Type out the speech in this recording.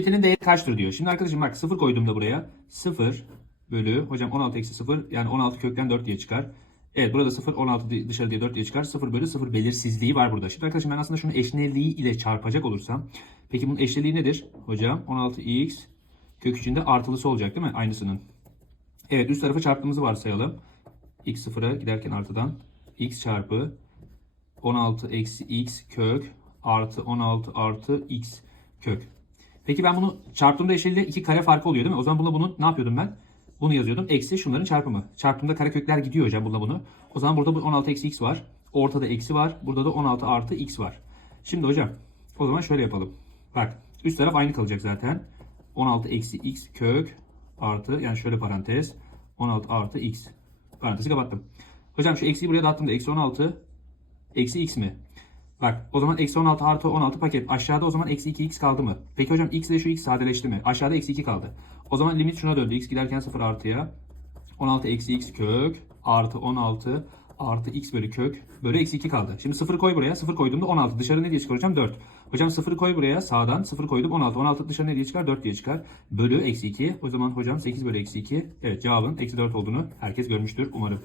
limitinin değeri kaçtır diyor. Şimdi arkadaşım bak 0 koyduğumda buraya 0 bölü hocam 16 eksi 0 yani 16 kökten 4 diye çıkar. Evet burada 0 16 di- dışarı diye 4 diye çıkar. 0 bölü 0 belirsizliği var burada. Şimdi arkadaşım ben aslında şunu eşneliği ile çarpacak olursam. Peki bunun eşliliği nedir? Hocam 16x kök içinde artılısı olacak değil mi? Aynısının. Evet üst tarafı çarptığımızı varsayalım. x sıfıra giderken artıdan x çarpı 16 eksi x kök artı 16 artı x kök. Peki ben bunu çarptığımda eşliliği iki kare farkı oluyor değil mi? O zaman bununla bunu ne yapıyordum ben? Bunu yazıyordum. Eksi şunların çarpımı. Çarptığımda kare kökler gidiyor hocam bununla bunu. O zaman burada bu 16 eksi x var. Ortada eksi var. Burada da 16 artı x var. Şimdi hocam o zaman şöyle yapalım. Bak üst taraf aynı kalacak zaten. 16 eksi x kök artı yani şöyle parantez 16 artı x. Parantezi kapattım. Hocam şu eksiyi buraya dağıttığımda eksi 16 eksi x mi? Bak o zaman eksi 16 artı 16 paket. Aşağıda o zaman eksi 2x kaldı mı? Peki hocam x ile şu x sadeleşti mi? Aşağıda eksi 2 kaldı. O zaman limit şuna döndü. x giderken 0 artıya. 16 eksi x kök artı 16 artı x bölü kök bölü eksi 2 kaldı. Şimdi 0 koy buraya. 0 koyduğumda 16. Dışarı ne diye çıkar hocam? 4. Hocam 0 koy buraya sağdan. 0 koydum 16. 16 dışarı ne diye çıkar? 4 diye çıkar. Bölü eksi 2. O zaman hocam 8 bölü eksi 2. Evet cevabın eksi 4 olduğunu herkes görmüştür umarım.